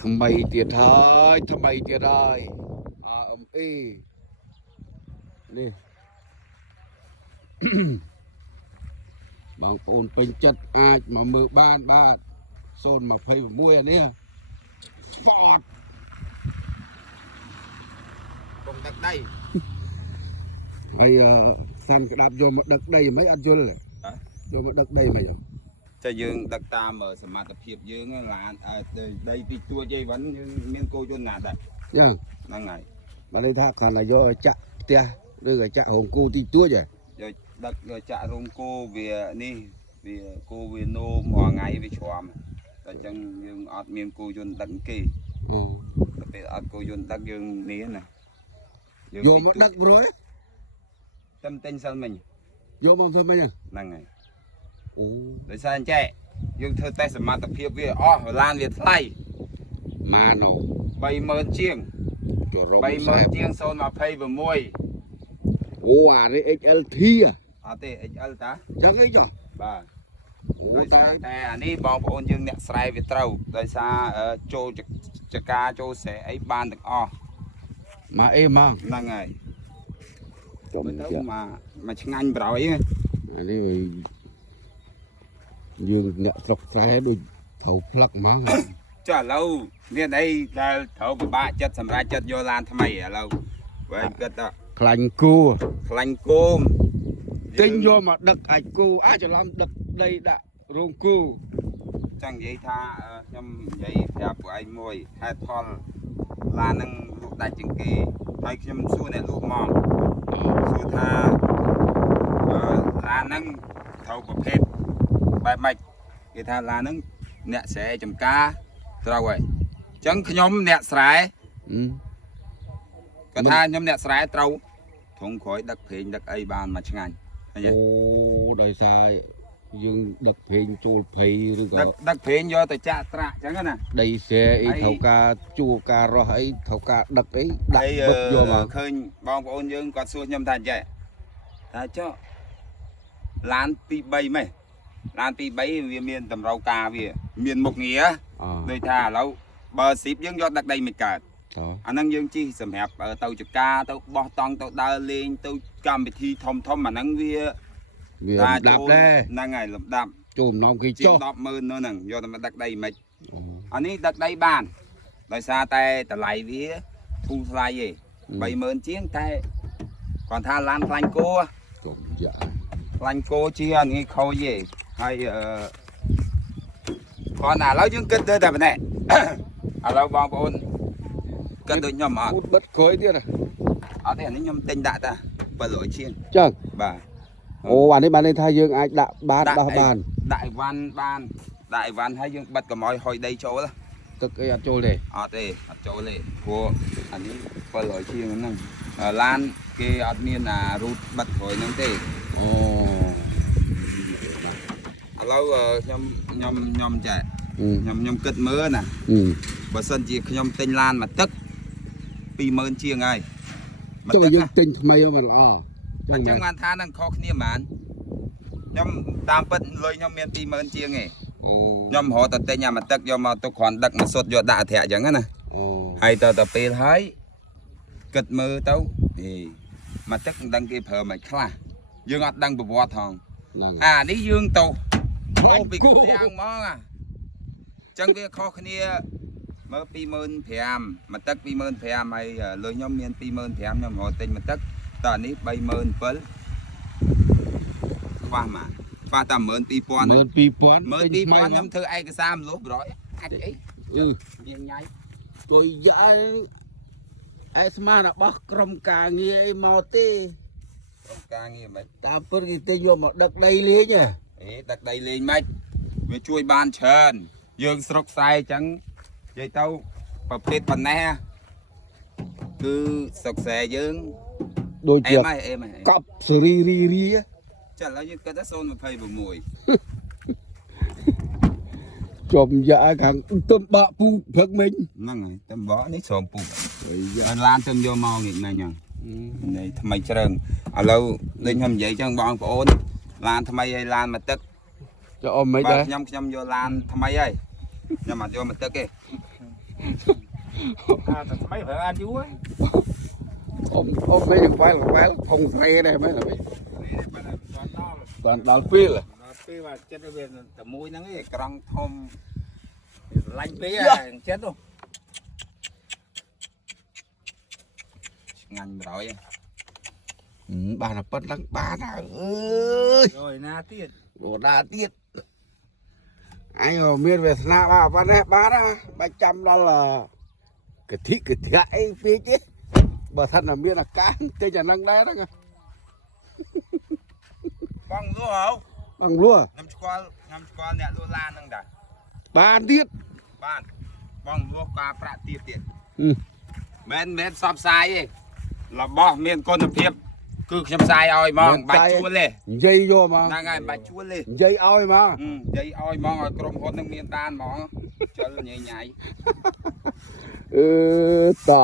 ทำไมเตียท้ายทำไมเตียได้เอนี่ บางคนเป็นจัดอาจมามือบ้านโซนมาเพย์มวยอันเนี้ยฟอด ตรงดักได้ ไอ้สันกระดับโยมมาดักได้ไหมอันยนเลยโยมมาดักได้ไหมโยม จะยืงดักตามở สมรรถเพียบยืงหลานđây thì tua dây vẫn miên cô chôn nạt đấy ยัง năng ngày มาเลยทักขันละโยจะเตี้ยหรือจะหงกูตีตัวใหญ่ rồi đặc rồi chạ rong cô về ni về cô về nô mò ngày về chòm là chẳng dương ọt miên cô chôn đặng kỳ đặc biệt ọt cô chôn đặng dương ní này โยมมาดักร้อย tâm tên sao mình โยมมาทำไมอ่ะ năng ngày โอ้ rồi sao anh chạy dương thơ tay sầm mặt tập hiệp về ở lan việt thay มาหนอ bay mơn chiêng จรม bay แซ่ mơn บ chiêng sau mà phay vào môi โอ้อะไรXLTอ่ะ ở đây anh ta จังไอ้จ่อ bà โอ้ ដោយ ตา សារ ย តែអានេះបងប្អូនយើងអ្នកស្រែវាត្រូវដោយសារចូលចកាចូលស្រែអីបានទាំងអស់ มามา ហ្នឹងហើយ จม មើលទៅ เจ้า មកឆ្ងាញ់ប្រយ อันนี้យើងអ្នកស្រុកស្រែដូចត្រូវផ្លឹកមក ចុះឥឡូវមានអីដែលត្រូវពិបាកចិត្តសម្រាប់ចិត្តយកឡានថ្មីឥឡូវវិញគិតថា ខ្លាញ់គូ ខ្លាញ់គោម ទិញយកមកដឹកអាចគូអាចច្រឡំដឹកដីដាក់រោងគូ ចង់និយាយថាខ្ញុំនិយាយប្រាប់ពួកឯងមួយហេតុផលឡានហ្នឹងលក់ដាច់ជាងគេហើយខ្ញុំសួរអ្នកលក់មកសួរថាឡានហ្នឹងត្រូវប្រភេទបែបម៉េចគេថាឡានហ្នឹងអ្នកស្រែចំការត្រូវហើយអញ្ចឹងខ្ញុំអ្នកស្រែគាត់ថាខ្ញុំអ្នកស្រែត្រូវធុងក្រោយដឹកប្រេងដឹកអីបានមកឆ្ងាញ់ឃើញទេ អូដោយសារយើងដឹកប្រេងចូលភ័យឬក៏ ដឹកប្រេងយកទៅចាក់ត្រាក់អញ្ចឹងណា ដីស្រែអីត្រូវការជួការរស់អីត្រូវការដឹកអីដាក់វឹកយកមក ឃើញបងប្អូនយើងគាត់សួរខ្ញុំថាអញ្ចឹងថាចុះឡាន2 3ម៉េះឡាន2 3វាមានតម្រូវការវាមានមុខងារដូចថាឥឡូវបើស៊ីបយើងយកដឹកដីមិនកើត អាហ្នឹងយើងជិះសម្រាប់ទៅចកាទៅបោះតង់ទៅដើរលេងទៅកម្មវិធីធំអាហ្នឹងវាដាប់ដែរហ្នឹងហើយលំដាប់ ចូលម្ដងគេចុះ 100000នៅហ្នឹងយកទៅដឹកដីមិនអានេះដឹកដីបានដោយសារតែតម្លៃវាធូរថ្លៃទេ 30000ជាងតែគាត់ថាឡានខ្លាញ់គោ ចុះយ៉ា ខ្លាញ់គោជាអានេះខូចទេហើយគាត់ណាឥឡូវយើងគិតទៅតែប៉ុណ្ណេះ ឥឡូវបងប្អូនគិតដូចខ្ញុំអត់ ពូតបិទក្រោយទៀត អត់ទេអានេះខ្ញុំទិញដាក់តា700ជាង ចឹង បាទ អូអានេះបានន័យថាយើងអាចដាក់បានបោះបាន ដាក់អីវ៉ាន់បានដាក់អីវ៉ាន់ហើយយើងបិទកុំឲ្យហុយដីចូល ទឹកអីអត់ចូលទេ អត់ទេអត់ចូលទេព្រោះអានេះ700ជាងហ្នឹងឡានគេអត់មានអារូតបិទក្រោយហ្នឹងទេ អូ ឥឡូវខ្ញុំចែខ្ញុំគិតមើលណាបើសិនជាខ្ញុំទិញឡានមកទឹក 20000ជាងហើយ ចុះយើងទិញថ្មីមកល្អ អញ្ចឹងបានថានឹងខុសគ្នាហ្មងខ្ញុំតាមពិតលុយខ្ញុំមាន 20000ជាងឯង អូ ខ្ញុំរត់ទៅទិញអាមកទឹកយកមកទុកគ្រាន់ដឹកមកសុទ្ធយកដាក់អធិអញ្ចឹងណា អូ ហើយទៅពេលហើយគិតមើលទៅមកទឹកមិនដឹងគេប្រើមិនខ្លះយើងអត់ដឹងប្រវត្តិថង ហ្នឹង អានេះយើងទៅអូពីគូយ៉ាងហ្មងអញ្ចឹងវាខុសគ្នាមើល 25000មកទឹក 25000ហើយលុយខ្ញុំមាន25000ខ្ញុំរត់ទិញមកទឹកតើនេះ 37000 ខ្វះមកខ្វះតែ 12000 ខ្ញុំធ្វើឯកសារមលុះប្រយអាចអីញ៉ៃ ជួយយ៉ាអេស្មានរបស់ក្រុមការងារអីមកទេ ការងារមិន តាមពិតគេទិញយកមកដឹកដីលេង ដឹកដីលេងមិនវាជួយបានច្រើនយើងស្រុកស្រែអញ្ចឹងនិយាយទៅប្រភេទប៉ុណ្ណេះគឺស្រុកស្រែយើង ដូចជា អេម កប់សេរីរីរី ចាឥឡូវយើងគិតថា 026 ជុំយ៉ាខាងទំបាក់ពូព្រឹកមិញ ហ្នឹងហើយតែបកនេះស្រោមពុក អីយ៉ា ហើយឡានទៅយកមកងាកមិញហ្នឹងនេះថ្មីច្រើងឥឡូវដូចខ្ញុំនិយាយចឹងបងប្អូនឡានថ្មីហើយឡានមកទឹក ចុះអមមិនដែរ ខ្ញុំយកឡានថ្មីហើយខ្ញុំអត់យកមកទឹកទេ แต่ไม่เผลออันยุ่ย ông mấy thằng quái là không xe đây mấy là mấy ตอนนอก toàn đào phi là ปีว่าเจ็ดเวียนแต่มุ้ยนั่งไอ้กรังทอมลังปีเจ็ดตัว ngành rồi bà là bất đăng bà nào ơi โดยนาเตี้ย đồ đa tiết anh ở miền về na bà đó 300 đó là cái thị ấy phía chứ bà thân là miền là cá cây nhà năng đá đó nghe บ้องรู้เหรอ bằng lúa น้ำสกอลเนี่ยลูลานึงด่ะ bà tiết บ้านบ้องรู้กาประตีเตียน ừ. แม่นสอบทรายเองเราบอกเมียนก้นเพียบคือខ្ញុំทรายเอามองបាច់ជួលเลย dây vô mà นั่งไงបាច់ជួលเลย dây oi mà និយាយឲ្យมองឲ្យក្រុមហ៊ុននឹងមានបានហ្មងចលញ៉ៃ ừ tò